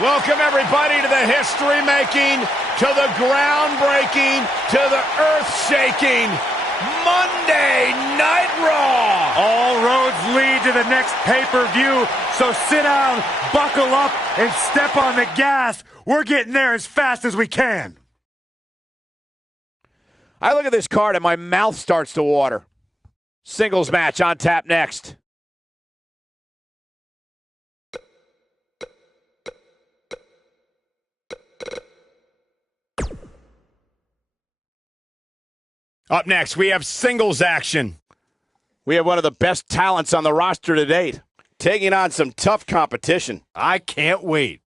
Welcome, everybody, to the history-making, to the groundbreaking, to the earth-shaking Monday Night Raw. All roads lead to the next pay-per-view, so sit down, buckle up, and step on the gas. We're getting there as fast as we can. I look at this card and my mouth starts to water. Singles match on tap next. Up next, we have singles action. We have one of the best talents on the roster to date, taking on some tough competition. I can't wait.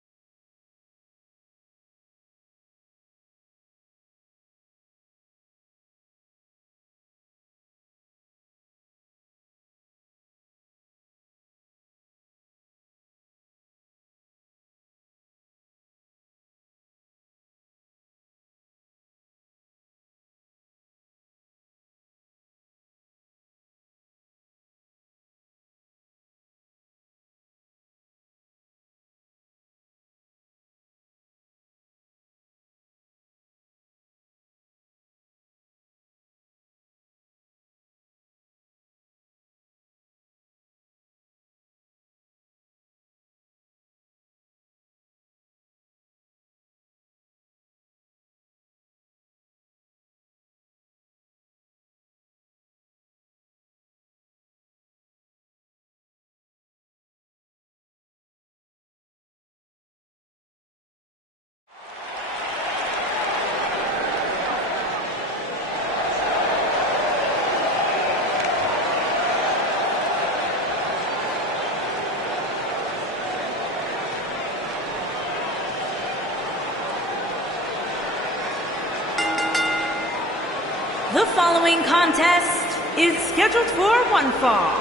The following contest is scheduled for one fall.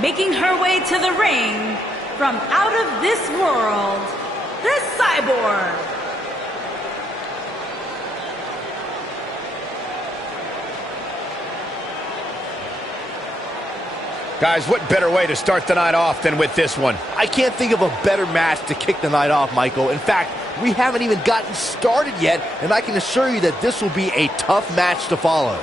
Making her way to the ring from out of this world, the Cyborg. Guys, what better way to start the night off than with this one? I can't think of a better match to kick the night off, Michael. In fact, we haven't even gotten started yet, and I can assure you that this will be a tough match to follow.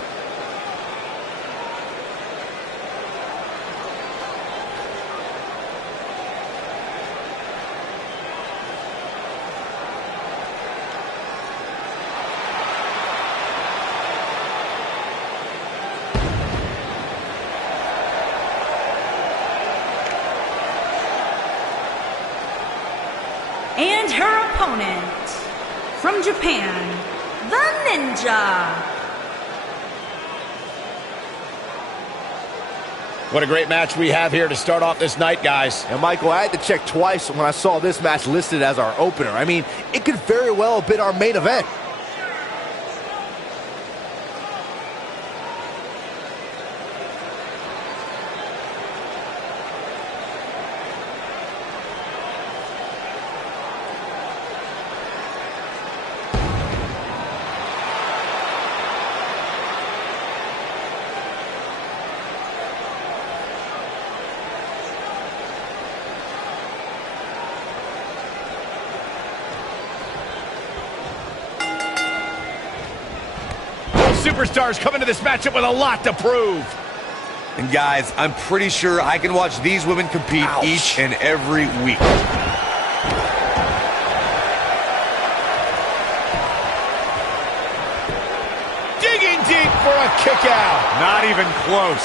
And her opponent, from Japan, the Ninja. What a great match we have here to start off this night, guys. And Michael, I had to check twice when I saw this match listed as our opener. I mean, it could very well have been our main event. Superstars come into this matchup with a lot to prove. And guys, I'm pretty sure I can watch these women compete each and every week. Digging deep for a kick out. Not even close.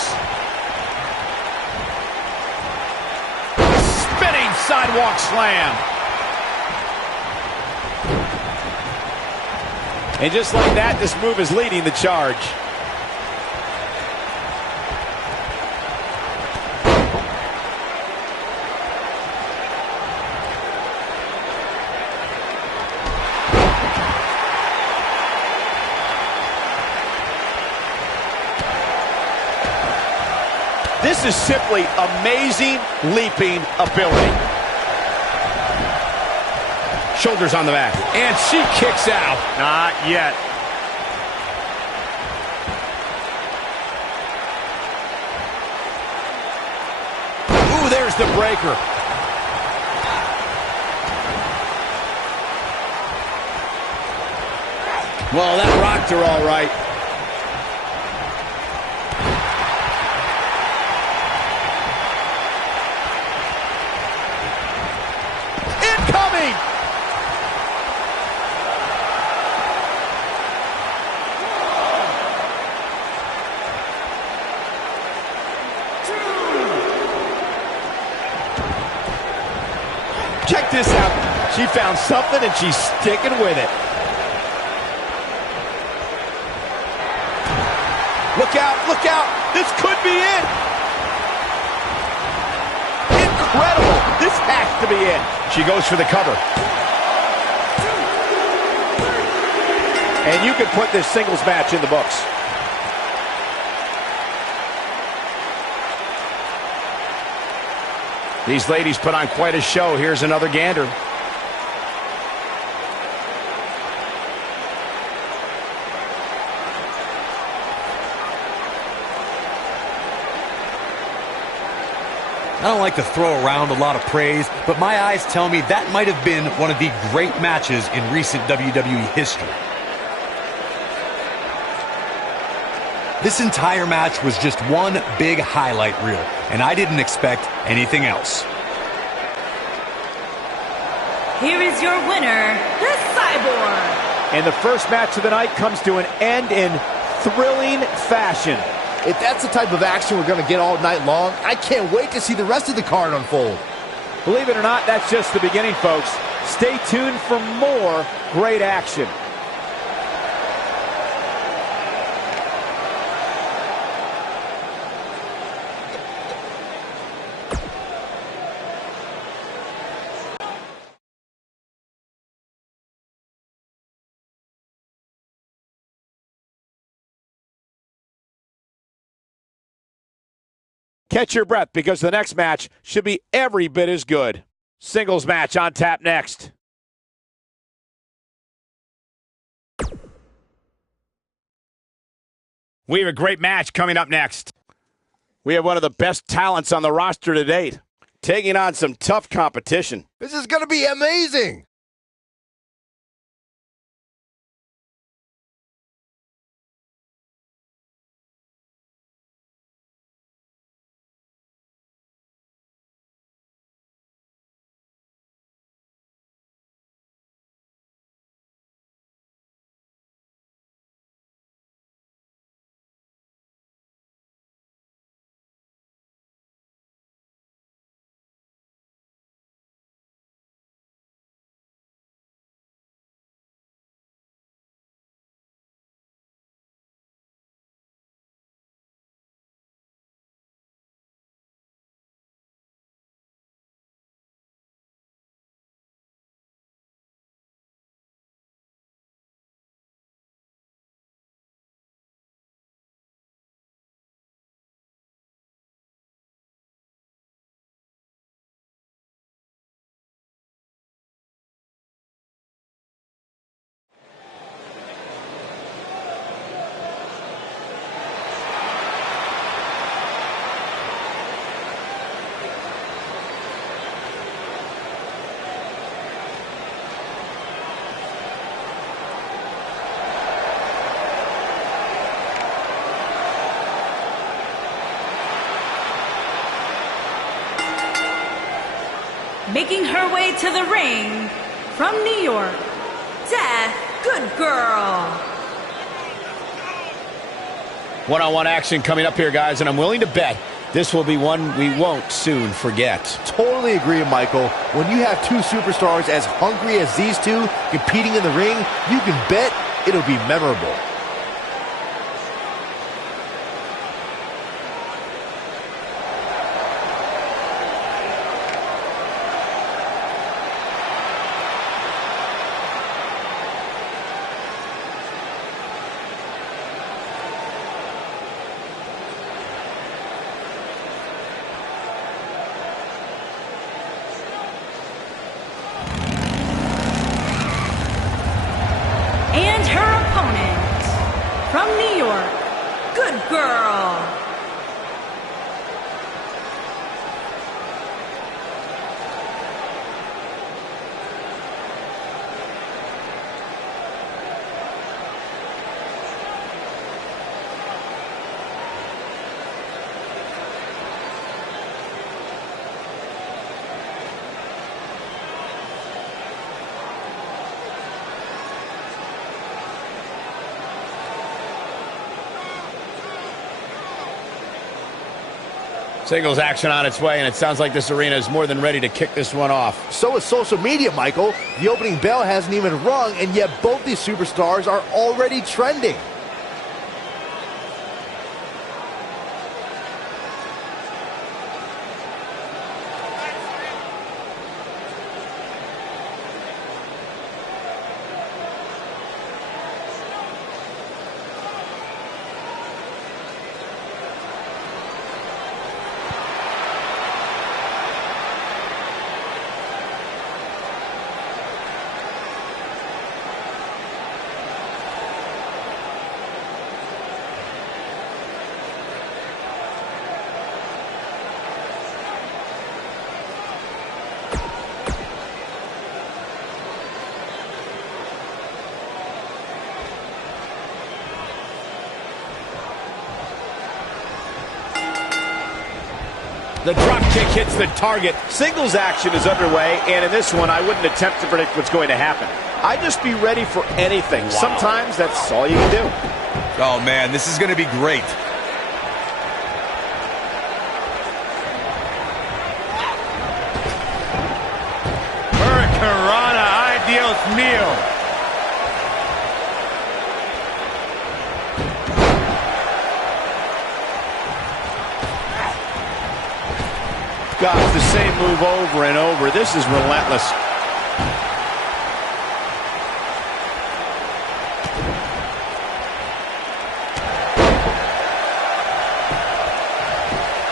Spinning sidewalk slam. And just like that, this move is leading the charge. This is simply amazing leaping ability. Shoulders on the back. And she kicks out. Not yet. Ooh, there's the breaker. Well, that rocked her all right. Incoming! Check this out. She found something and she's sticking with it. Look out, look out. This could be it. Incredible. This has to be it. She goes for the cover. And you could put this singles match in the books. These ladies put on quite a show. Here's another gander. I don't like to throw around a lot of praise, but my eyes tell me that might have been one of the great matches in recent WWE history. This entire match was just one big highlight reel, and I didn't expect anything else. Here is your winner, the Cyborg. And the first match of the night comes to an end in thrilling fashion. If that's the type of action we're going to get all night long, I can't wait to see the rest of the card unfold. Believe it or not, that's just the beginning, folks. Stay tuned for more great action. Catch your breath because the next match should be every bit as good. Singles match on tap next. We have a great match coming up next. We have one of the best talents on the roster to date, taking on some tough competition. This is going to be amazing. Making her way to the ring from New York, Death Good Girl. One-on-one action coming up here, guys, and I'm willing to bet this will be one we won't soon forget. Totally agree, Michael. When you have two superstars as hungry as these two competing in the ring, you can bet it'll be memorable. And her opponent from New York, Good Girl. Singles action on its way, and it sounds like this arena is more than ready to kick this one off. So is social media, Michael. The opening bell hasn't even rung, and yet both these superstars are already trending. The drop kick hits the target. Singles action is underway, and in this one, I wouldn't attempt to predict what's going to happen. I'd just be ready for anything. Wow. Sometimes that's all you can do. Oh, man, this is going to be great. Hurricanrana, ideals meal. Gosh, the same move over and over. This is relentless.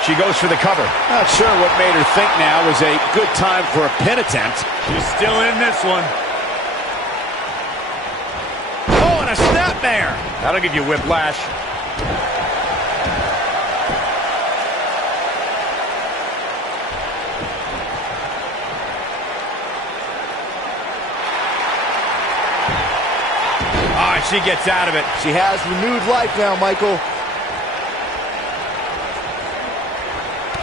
She goes for the cover. Not sure what made her think now was a good time for a pin attempt. She's still in this one. Oh, and a snapmare. That'll give you whiplash. She gets out of it. She has renewed life now, Michael.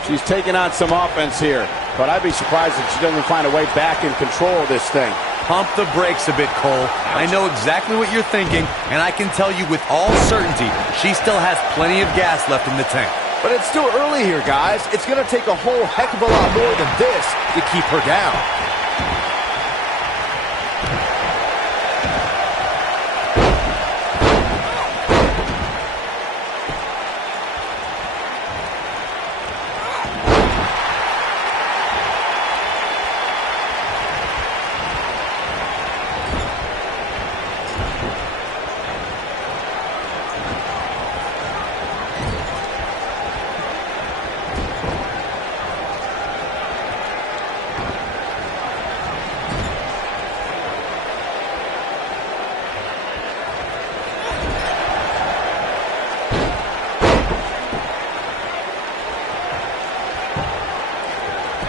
She's taking on some offense here, but I'd be surprised if she doesn't find a way back in control of this thing. Pump the brakes a bit, Cole. I know exactly what you're thinking, and I can tell you with all certainty, she still has plenty of gas left in the tank. But it's still early here, guys. It's going to take a whole heck of a lot more than this to keep her down.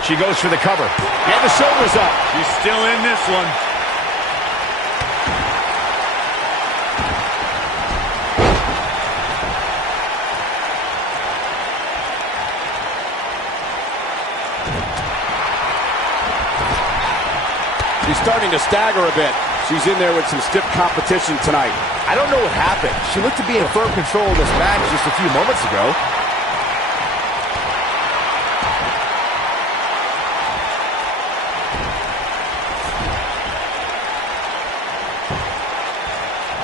She goes for the cover. And the shoulders up. She's still in this one. She's starting to stagger a bit. She's in there with some stiff competition tonight. I don't know what happened. She looked to be in firm control of this match just a few moments ago.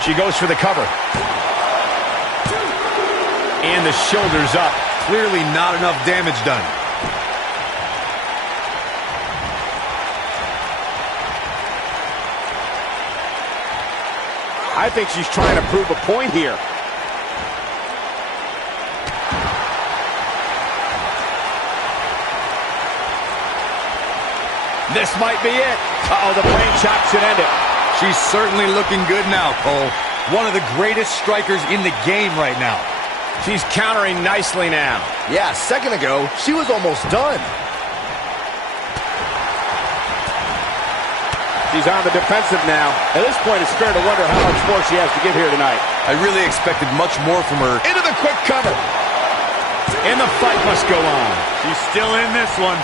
She goes for the cover. And the shoulders up. Clearly not enough damage done. I think she's trying to prove a point here. This might be it. Uh-oh, the brain chop should end it. She's certainly looking good now, Cole. One of the greatest strikers in the game right now. She's countering nicely now. Yeah, a second ago, she was almost done. She's on the defensive now. At this point, it's fair to wonder how much more she has to give here tonight. I really expected much more from her. Into the quick cover. And the fight must go on. She's still in this one.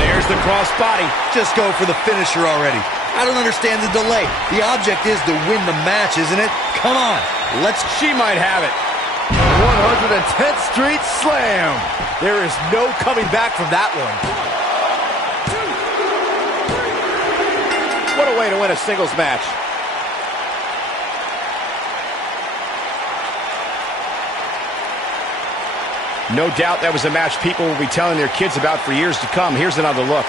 There's the cross body. Just go for the finisher already. I don't understand the delay. The object is to win the match, isn't it? Come on. She might have it. 110th Street Slam. There is no coming back from that one. What a way to win a singles match. No doubt that was a match people will be telling their kids about for years to come. Here's another look.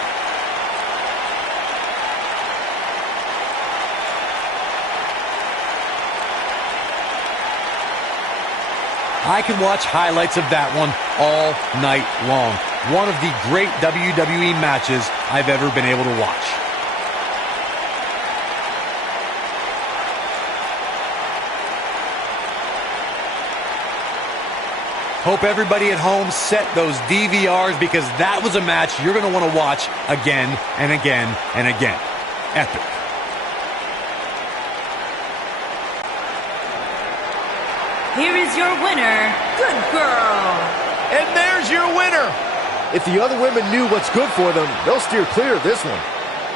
I can watch highlights of that one all night long. One of the great WWE matches I've ever been able to watch. Hope everybody at home set those DVRs, because that was a match you're going to want to watch again and again and again. Epic. Here is your winner, Good Girl. And there's your winner. If the other women knew what's good for them, they'll steer clear of this one.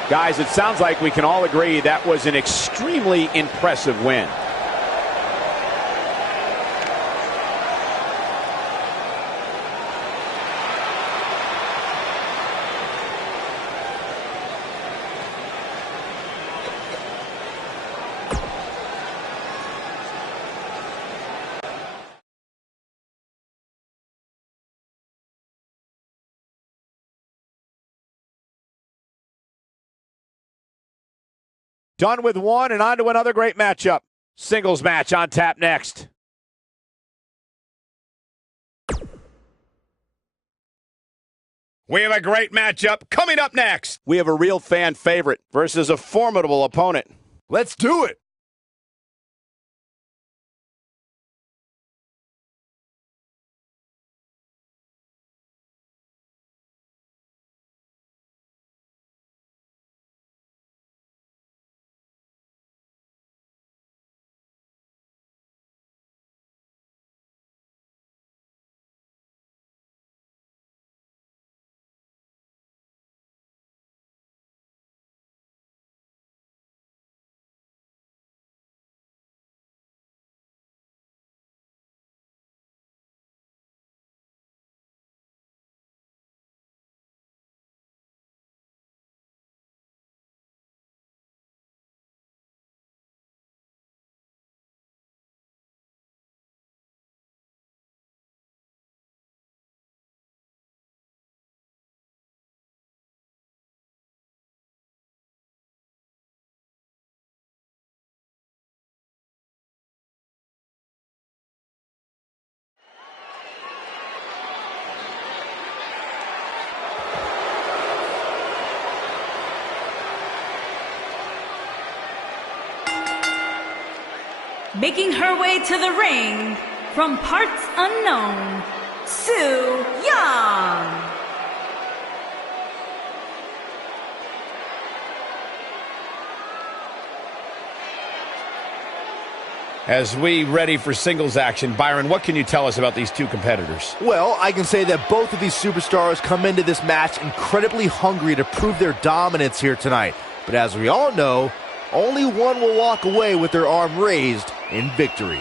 Guys, it sounds like we can all agree that was an extremely impressive win. Done with one and on to another great matchup. Singles match on tap next. We have a great matchup coming up next. We have a real fan favorite versus a formidable opponent. Let's do it. Making her way to the ring from parts unknown, Su Yung. As we ready for singles action, Byron, what can you tell us about these two competitors? Well, I can say that both of these superstars come into this match incredibly hungry to prove their dominance here tonight. But as we all know, only one will walk away with their arm raised in victory.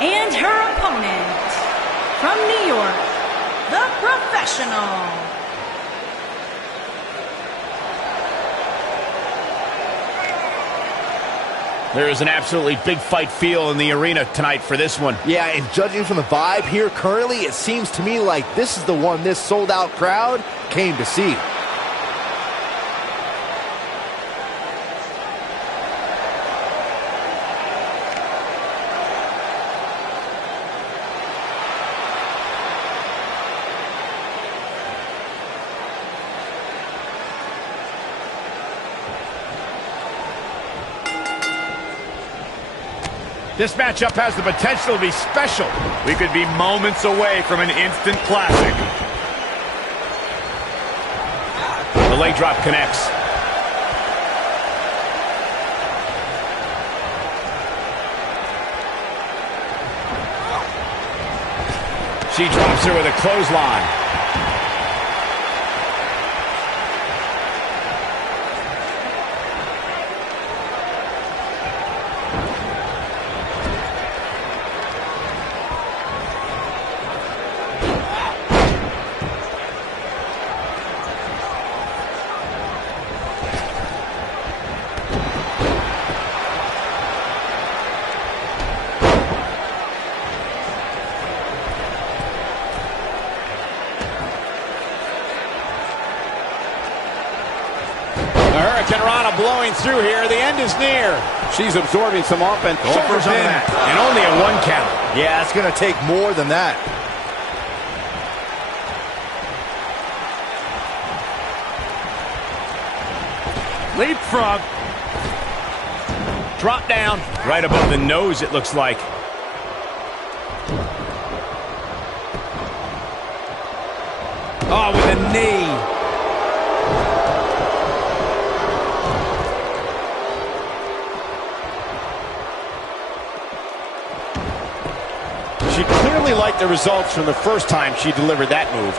And her opponent, from New York, the Professional. There is an absolutely big fight feel in the arena tonight for this one. Yeah, and judging from the vibe here currently, it seems to me like this is the one this sold-out crowd came to see. This matchup has the potential to be special. We could be moments away from an instant classic. The leg drop connects. She drops her with a clothesline. The Hurricane Rana blowing through here. The end is near. She's absorbing some offense. Shoulders on that. And only a 1 count. Yeah, it's going to take more than that. Leapfrog. Drop down. Right above the nose, it looks like. Oh, with a knee. She clearly liked the results from the first time she delivered that move.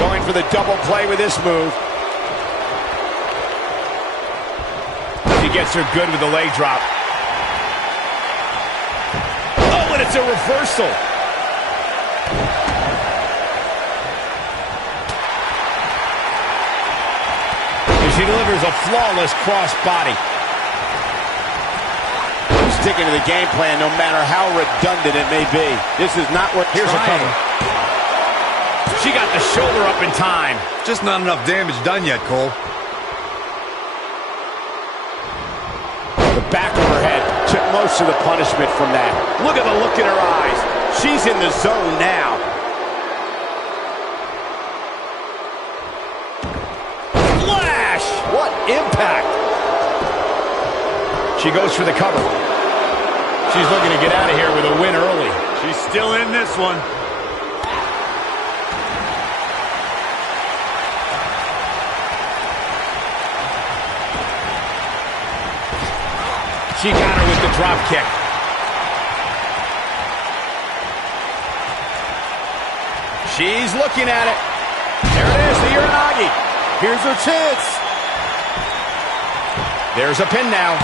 Going for the double play with this move. She gets her good with the leg drop. Oh, and it's a reversal. She delivers a flawless cross body. Sticking to the game plan no matter how redundant it may be. This is not what... Here's a cover. She got the shoulder up in time. Just not enough damage done yet, Cole. The back of her head took most of the punishment from that. Look at the look in her eyes. She's in the zone now. Flash! What impact! She goes for the cover. She's looking to get out of here with a win early. She's still in this one. She got her with the drop kick. She's looking at it. There it is, the Uranagi. Here's her chance. There's a pin now.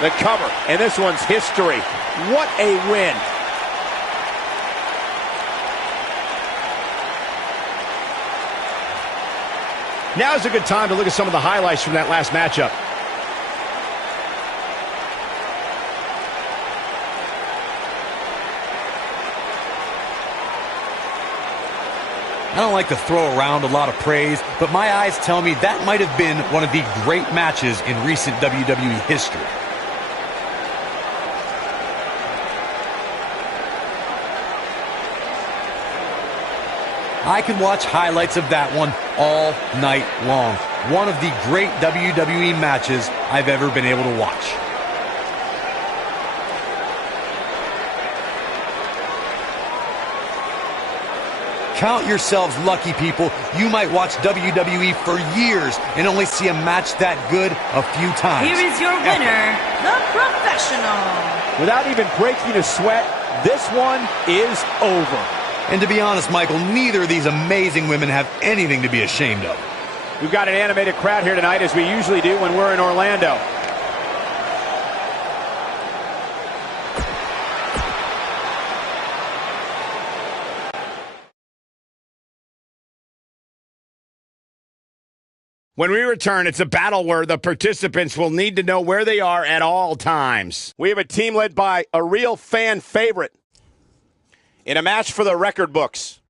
The cover, and this one's history. What a win. Now's a good time to look at some of the highlights from that last matchup. I don't like to throw around a lot of praise, but my eyes tell me that might have been one of the great matches in recent WWE history. I could watch highlights of that one all night long. One of the great WWE matches I've ever been able to watch. Count yourselves lucky, people. You might watch WWE for years and only see a match that good a few times. Here is your winner, the Professional. Without even breaking a sweat, this one is over. And to be honest, Michael, neither of these amazing women have anything to be ashamed of. We've got an animated crowd here tonight, as we usually do when we're in Orlando. When we return, it's a battle where the participants will need to know where they are at all times. We have a team led by a real fan favorite in a match for the record books.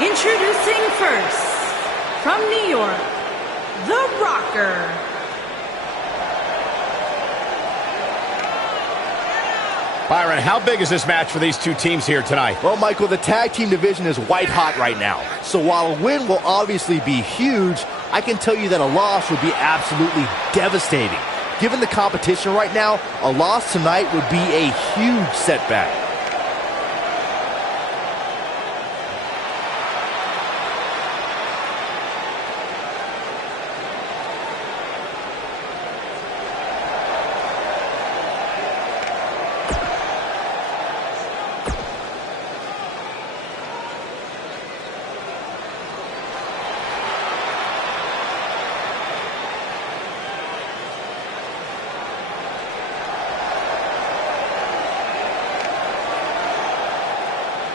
Introducing first, from New York, The Rocker. Byron, how big is this match for these two teams here tonight? Well, Michael, the tag team division is white hot right now. So while a win will obviously be huge, I can tell you that a loss would be absolutely devastating. Given the competition right now, a loss tonight would be a huge setback.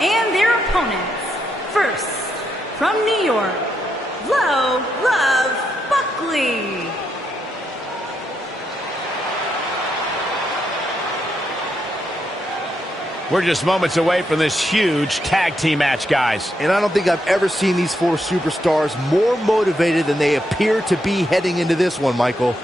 And their opponents, first, from New York, Love Buckley. We're just moments away from this huge tag team match, guys. And I don't think I've ever seen these four superstars more motivated than they appear to be heading into this one, Michael.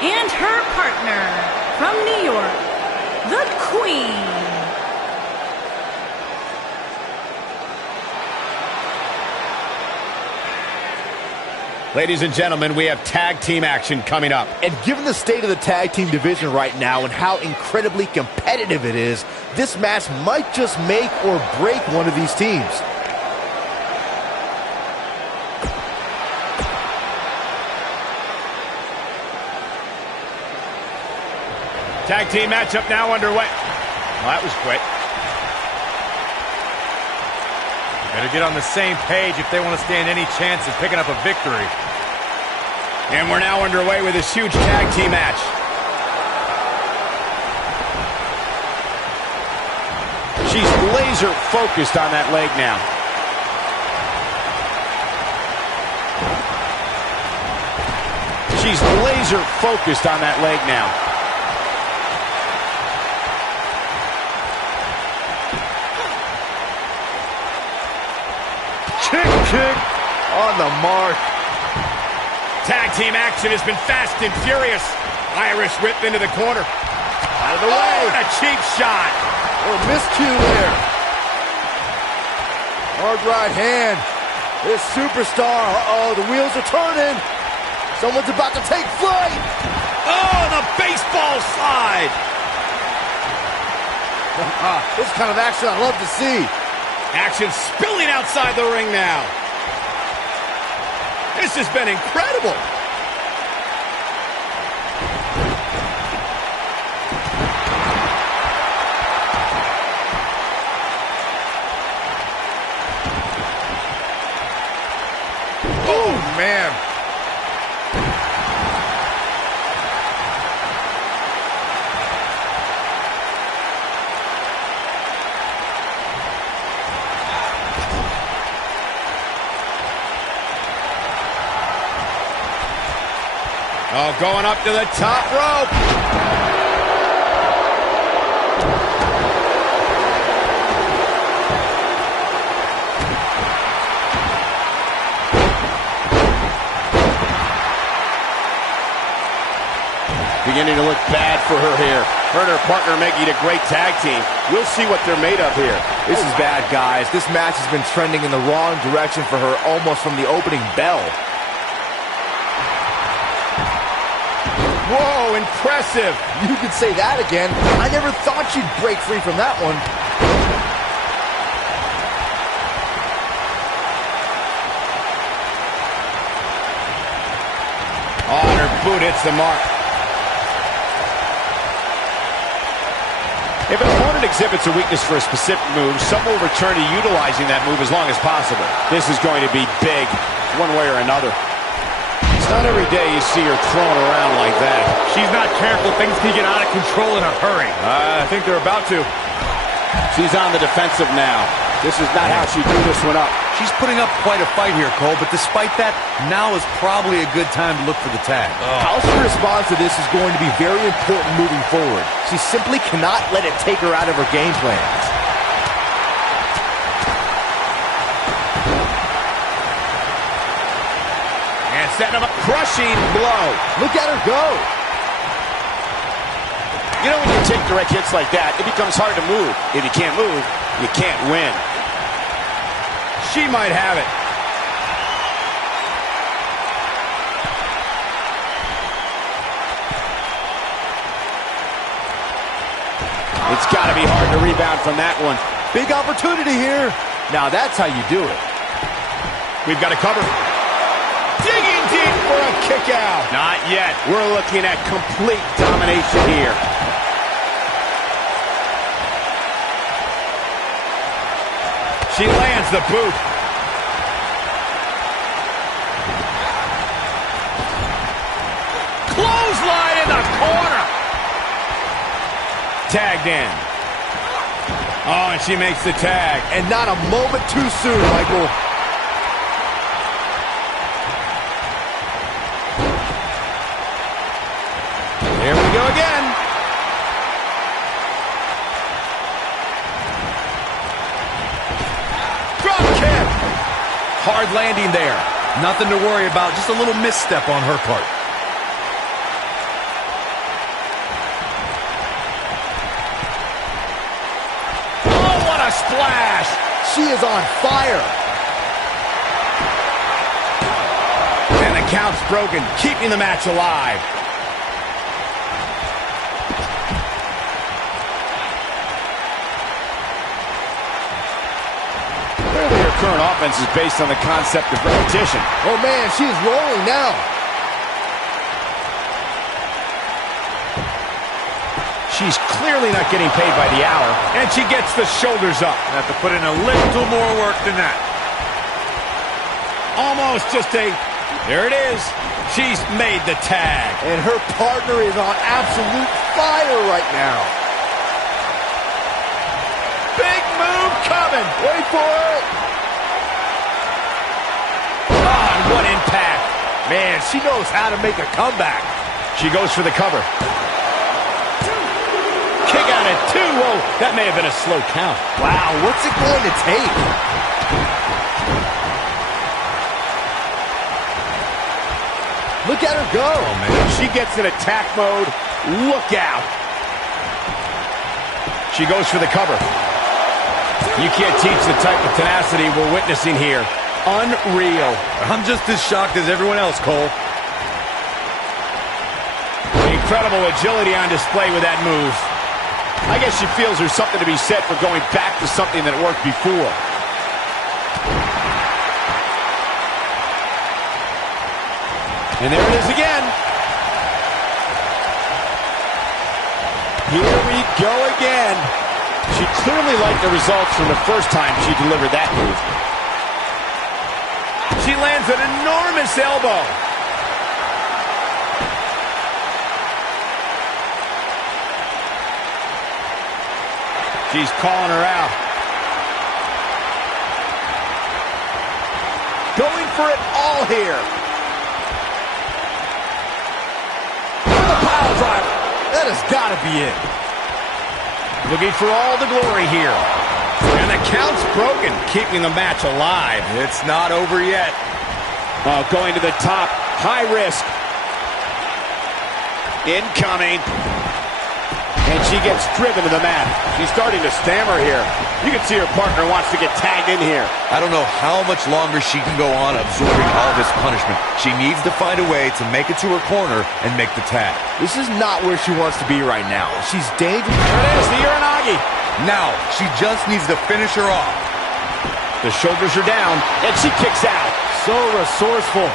And her partner, from New York, the Queen. Ladies and gentlemen, we have tag team action coming up. And given the state of the tag team division right now and how incredibly competitive it is, this match might just make or break one of these teams. Tag team matchup now underway. Well, that was quick. Better get on the same page if they want to stand any chance of picking up a victory. And we're now underway with this huge tag team match. She's laser focused on that leg now. She's laser focused on that leg now. Kick on the mark. Tag team action has been fast and furious. Irish whip into the corner. Out of the way. Oh, and a cheap shot. Oh, miscue there. Hard right hand. This superstar. Uh-oh, the wheels are turning. Someone's about to take flight. Oh, the baseball slide. This kind of action I love to see. Action spilling outside the ring now. This has been incredible. Oh, man. Oh, going up to the top rope. Beginning to look bad for her here. Her and her partner making a great tag team. We'll see what they're made of here. This is bad, guys. This match has been trending in the wrong direction for her almost from the opening bell. Whoa, impressive. You could say that again. I never thought you'd break free from that one. Oh, and her boot hits the mark. If an opponent exhibits a weakness for a specific move, some will return to utilizing that move as long as possible. This is going to be big, one way or another. It's not every day you see her thrown around like that. She's not careful. Things can get out of control in a hurry. I think they're about to. She's on the defensive now. This is not how she drew this one up. She's putting up quite a fight here, Cole, but despite that, now is probably a good time to look for the tag. How she responds to this is going to be very important moving forward. She simply cannot let it take her out of her game plans. And setting up a crushing blow. Look at her go. You know, when you take direct hits like that, it becomes hard to move. If you can't move, you can't win. She might have it. It's got to be hard to rebound from that one. Big opportunity here. Now that's how you do it. We've got to cover. Digging deep for a kick out. Not yet. We're looking at complete domination here. She lands the boot. Clothesline in the corner. Tagged in. Oh, and she makes the tag. And not a moment too soon, Michael. Here we go again. Drop kick. Hard landing there. Nothing to worry about, just a little misstep on her part. Oh, what a splash. She is on fire. And the count's broken, keeping the match alive. Clearly her current offense is based on the concept of repetition. Oh man, she is rolling now. She's clearly not getting paid by the hour, and she gets the shoulders up. Have to put in a little more work than that. Almost just a... There it is. She's made the tag. And her partner is on absolute fire right now. Big move coming. Wait for it. Oh, and what impact. Man, she knows how to make a comeback. She goes for the cover. Kick out at 2. Whoa, that may have been a slow count. Wow, what's it going to take? Look at her go. Oh, man. She gets in attack mode. Look out. She goes for the cover. You can't teach the type of tenacity we're witnessing here. Unreal. I'm just as shocked as everyone else, Cole. Incredible agility on display with that move. I guess she feels there's something to be said for going back to something that worked before. And there it is again. Here we go again. She clearly liked the results from the first time she delivered that move. She lands an enormous elbow. She's calling her out. Going for it all here. The pile driver. That has got to be it. Looking for all the glory here. And the count's broken, keeping the match alive. It's not over yet. Going to the top. High risk. Incoming. And she gets driven to the mat. She's starting to stammer here. You can see her partner wants to get tagged in here. I don't know how much longer she can go on absorbing all this punishment. She needs to find a way to make it to her corner and make the tag. This is not where she wants to be right now. She's dangerous. There it is, the Uranagi. Now, she just needs to finish her off. The shoulders are down, and she kicks out. So resourceful.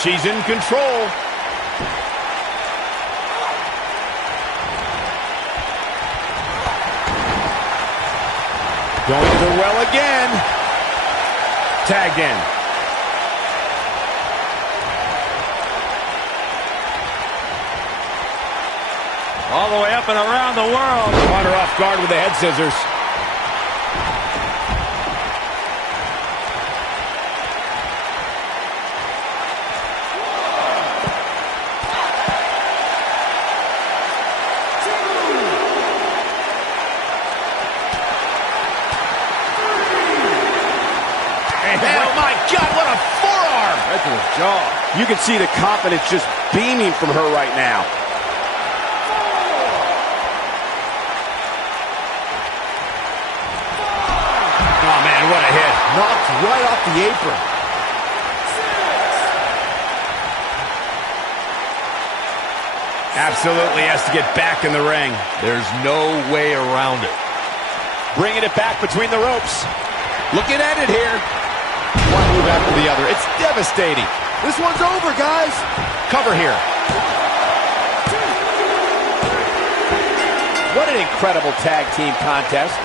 She's in control. Going to the well again. Tagged in. All the way up and around the world. Caught her off guard with the head scissors. Oh my God, what a forearm! Right to the jaw. You can see the confidence just beaming from her right now. Oh man, what a hit. Knocked right off the apron. Absolutely has to get back in the ring. There's no way around it. Bringing it back between the ropes. Looking at it here. One move after the other. It's devastating. This one's over, guys. Cover here. What an incredible tag team contest.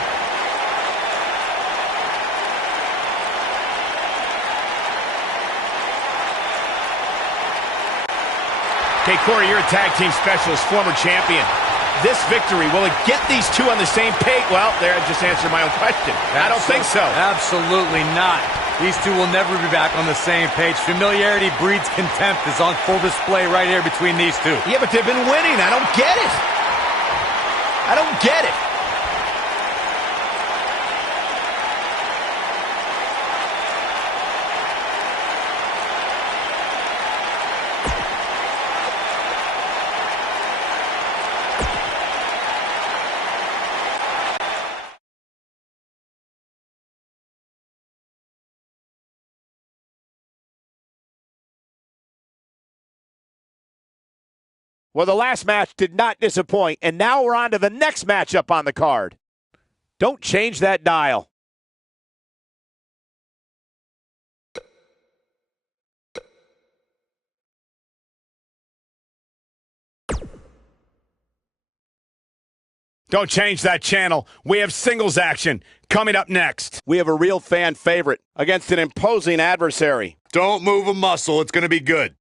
Okay, Corey, you're a tag team specialist, former champion. This victory, will it get these two on the same page? Well, there, I just answered my own question. I don't think so. Absolutely not. These two will never be back on the same page. Familiarity breeds contempt is on full display right here between these two. Yeah, but they've been winning. I don't get it. I don't get it. Well, the last match did not disappoint, and now we're on to the next matchup on the card. Don't change that dial. Don't change that channel. We have singles action coming up next. We have a real fan favorite against an imposing adversary. Don't move a muscle. It's going to be good.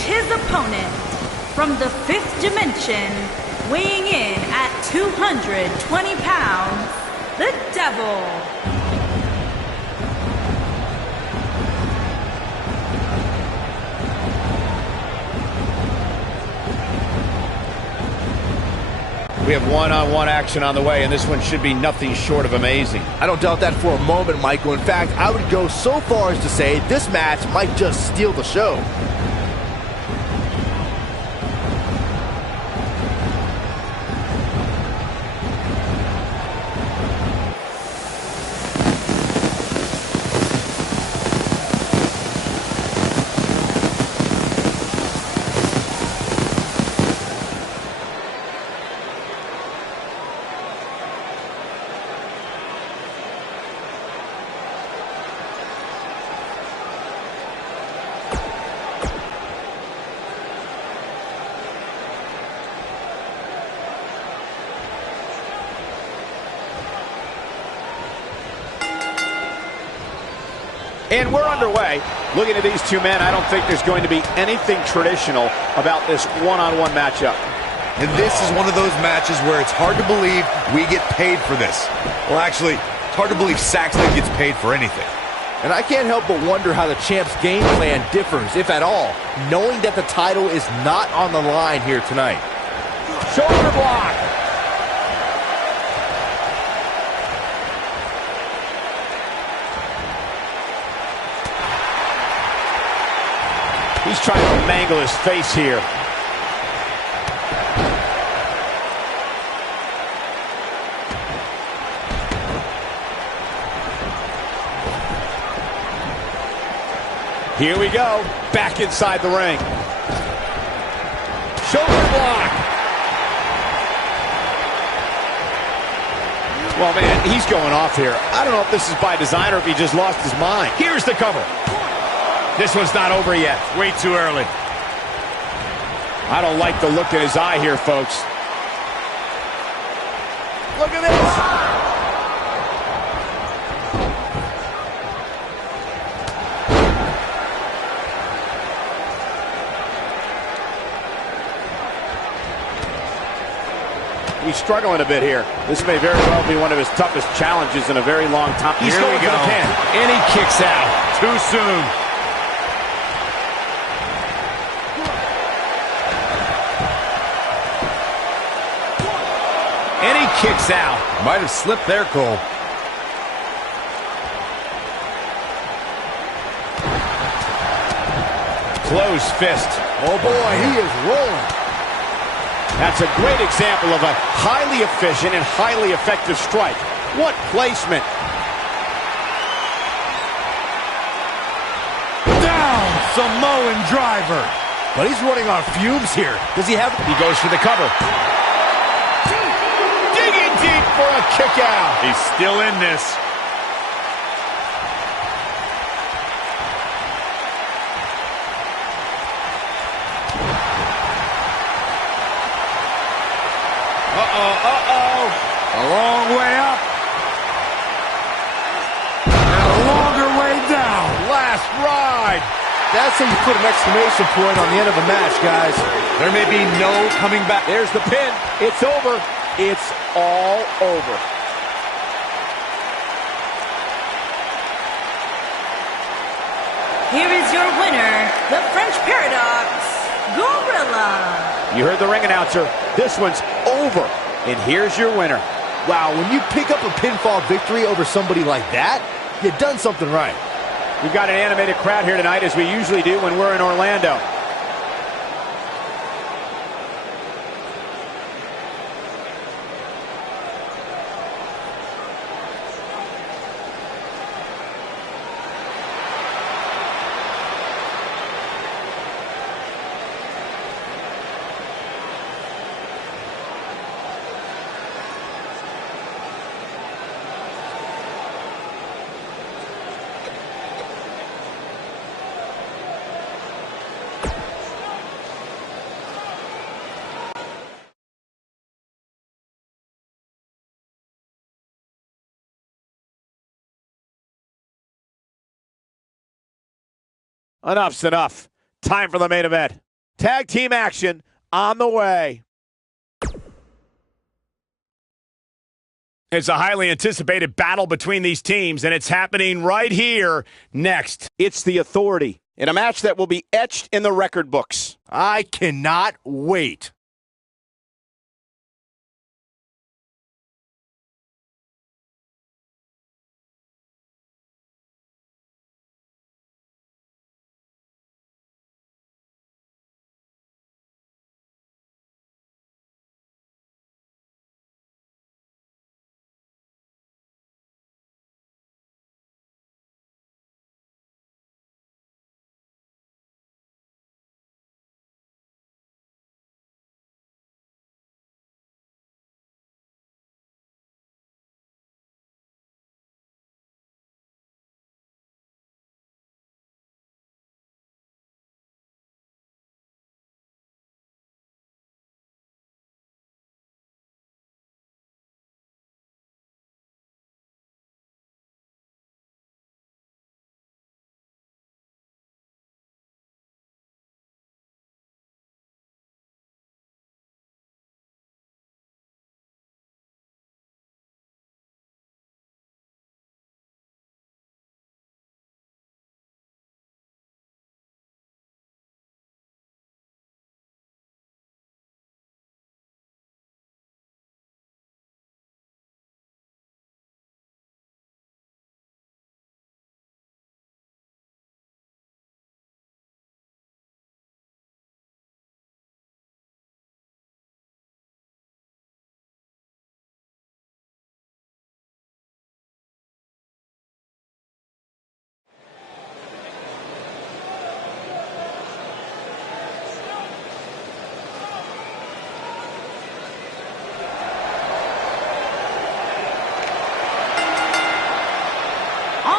His opponent from the fifth dimension, weighing in at 220 pounds, the Devil. We have one-on-one action on the way, and this one should be nothing short of amazing. I don't doubt that for a moment, Michael. In fact, I would go so far as to say this match might just steal the show. And we're underway. Looking at these two men, I don't think there's going to be anything traditional about this one-on-one matchup. And this is one of those matches where it's hard to believe we get paid for this. Well, actually, it's hard to believe Saxton gets paid for anything. And I can't help but wonder how the champ's game plan differs, if at all, knowing that the title is not on the line here tonight. Shoulder block. He's trying to mangle his face here. Here we go. Back inside the ring. Shoulder block. Well, man, he's going off here. I don't know if this is by design or if he just lost his mind. Here's the cover. This one's not over yet. Way too early. I don't like the look in his eye here, folks. Look at this. He's struggling a bit here. This may very well be one of his toughest challenges in a very long time. He's going for the pin. And he kicks out. Too soon. And he kicks out. Might have slipped there, Cole. Closed fist. Oh boy, he is rolling. That's a great example of a highly efficient and highly effective strike. What placement. Down, Samoan driver. But he's running on fumes here. Does he have... He goes for the cover. Digging deep for a kick out. He's still in this. A long way up. And a longer way down. Last ride. That's how you put an exclamation point on the end of a match, guys. There may be no coming back. There's the pin. It's over. It's all over. Here is your winner, the French Paradox, Gorilla. You heard the ring announcer. This one's over. And here's your winner. Wow, when you pick up a pinfall victory over somebody like that, you've done something right. We've got an animated crowd here tonight, as we usually do when we're in Orlando. Enough's enough. Time for the main event. Tag team action on the way. It's a highly anticipated battle between these teams, and it's happening right here next. It's the Authority in a match that will be etched in the record books. I cannot wait.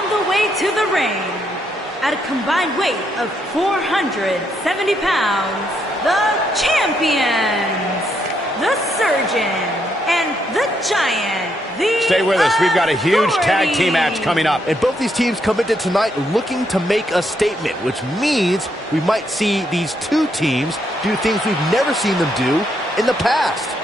on the way to the ring. At a combined weight of 470 pounds, the champions, the Surgeon, and the Giant, the Stay with us. We've got a huge tag team match Authority. coming up. And both these teams come into tonight looking to make a statement, which means we might see these two teams do things we've never seen them do in the past.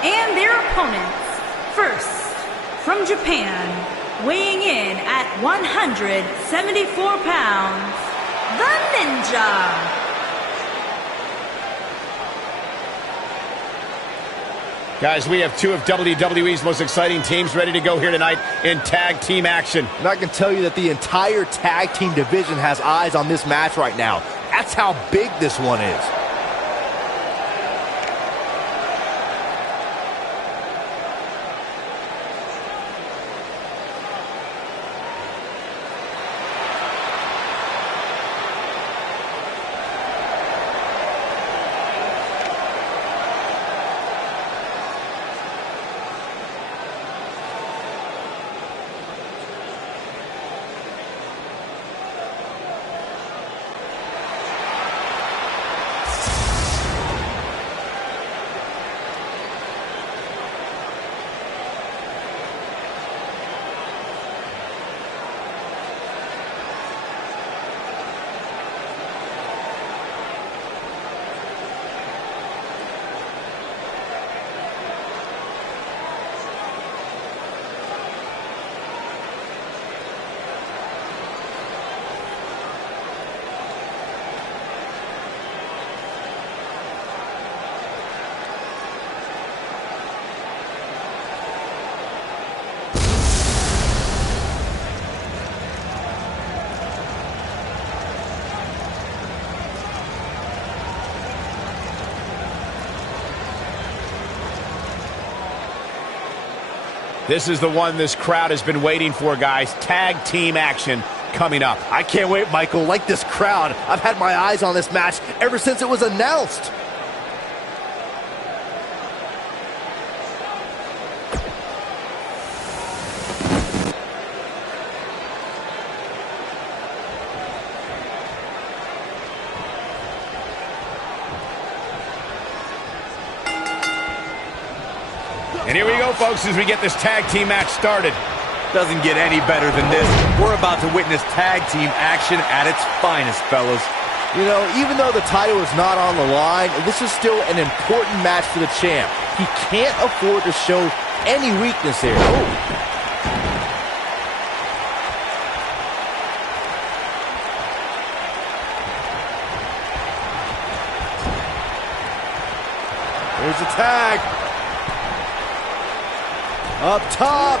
And their opponents, first, from Japan, weighing in at 174 pounds, the Ninja. Guys, we have two of WWE's most exciting teams ready to go here tonight in tag team action. And I can tell you that the entire tag team division has eyes on this match right now. That's how big this one is. This is the one this crowd has been waiting for, guys. Tag team action coming up. I can't wait, Michael. Like this crowd, I've had my eyes on this match ever since it was announced. And here we go, folks, as we get this tag team match started. Doesn't get any better than this. We're about to witness tag team action at its finest, fellas. You know, even though the title is not on the line, this is still an important match for the champ. He can't afford to show any weakness here. There's a tag. Up top.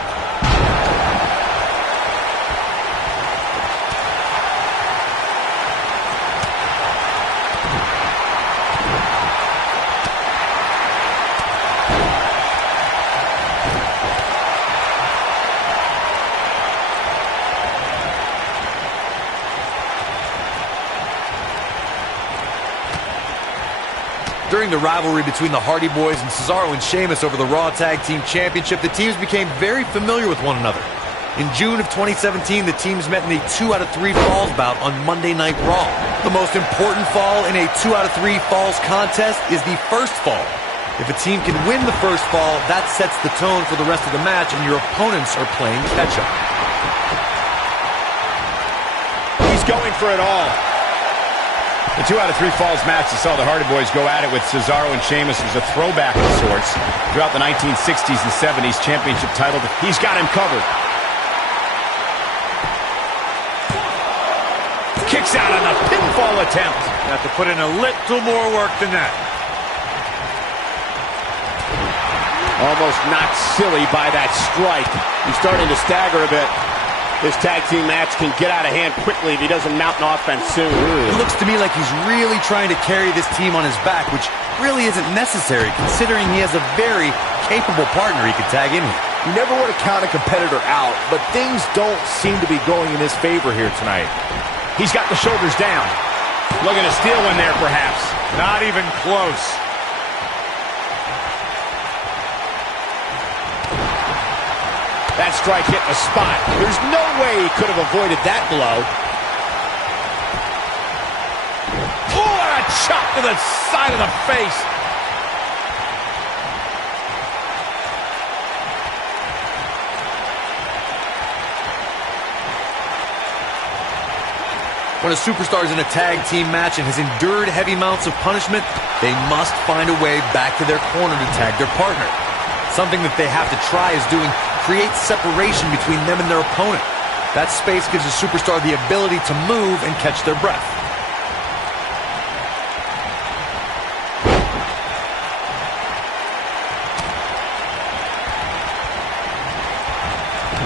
During the rivalry between the Hardy Boys and Cesaro and Sheamus over the Raw Tag Team Championship, the teams became very familiar with one another. In June of 2017, the teams met in a 2 out of 3 falls bout on Monday Night Raw. The most important fall in a 2 out of 3 falls contest is the first fall. If a team can win the first fall, that sets the tone for the rest of the match, and your opponents are playing catch-up. He's going for it all. The 2 out of 3 falls match that saw the Hardy Boys go at it with Cesaro and Sheamus was a throwback of sorts. Throughout the 1960s and 70s championship title, he's got him covered. Kicks out on the pinfall attempt. Have to put in a little more work than that. Almost knocked silly by that strike. He's starting to stagger a bit. This tag team match can get out of hand quickly if he doesn't mount an offense soon. It looks to me like he's really trying to carry this team on his back, which really isn't necessary considering he has a very capable partner he could tag in here. You never want to count a competitor out, but things don't seem to be going in his favor here tonight. He's got the shoulders down. Looking to steal one there, perhaps. Not even close. That strike hit the spot. There's no way he could have avoided that blow. Oh, and a chop to the side of the face. When a superstar is in a tag team match and has endured heavy amounts of punishment, they must find a way back to their corner to tag their partner. Something that they have to try is doing create separation between them and their opponent. That space gives a superstar the ability to move and catch their breath.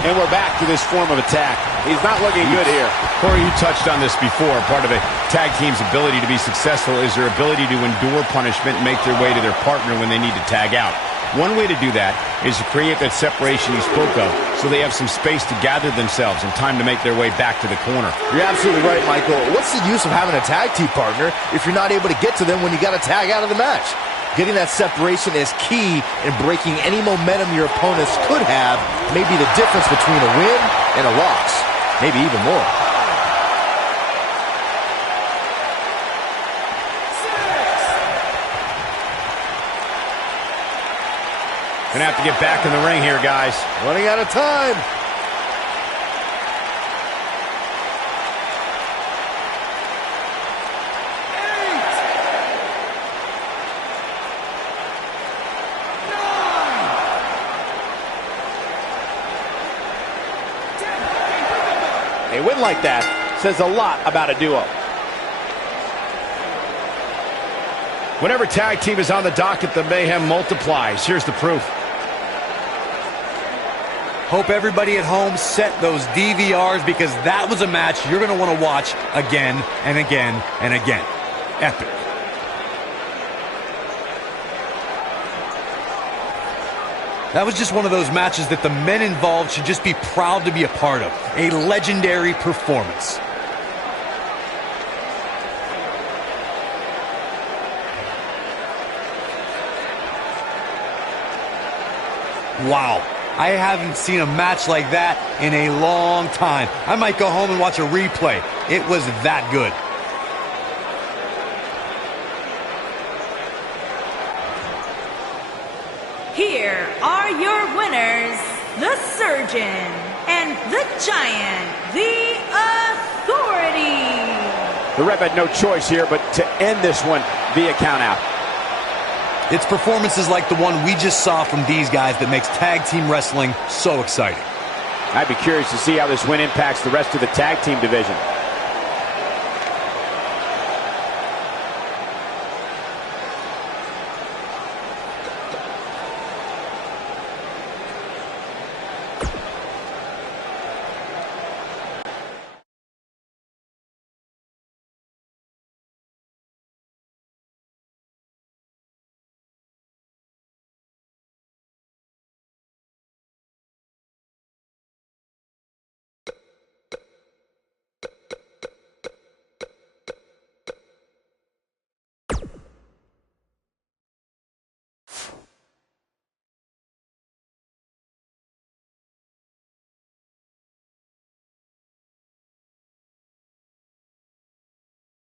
And we're back to this form of attack. He's not looking good here. Corey, you touched on this before. Part of a tag team's ability to be successful is their ability to endure punishment and make their way to their partner when they need to tag out. One way to do that is to create that separation you spoke of so they have some space to gather themselves and time to make their way back to the corner. You're absolutely right, Michael. What's the use of having a tag team partner if you're not able to get to them when you got to tag out of the match? Getting that separation is key in breaking any momentum your opponents could have, maybe the difference between a win and a loss, maybe even more. Gonna have to get back in the ring here, guys. Running out of time. A win like that says a lot about a duo. Whenever tag team is on the docket, the mayhem multiplies. Here's the proof. Hope everybody at home set those DVRs because that was a match you're going to want to watch again and again and again. Epic. That was just one of those matches that the men involved should just be proud to be a part of. A legendary performance. Wow. I haven't seen a match like that in a long time. I might go home and watch a replay. It was that good. Here are your winners, the Surgeon and the Giant, the Authority. The ref had no choice here but to end this one via countout. It's performances like the one we just saw from these guys that makes tag team wrestling so exciting. I'd be curious to see how this win impacts the rest of the tag team division.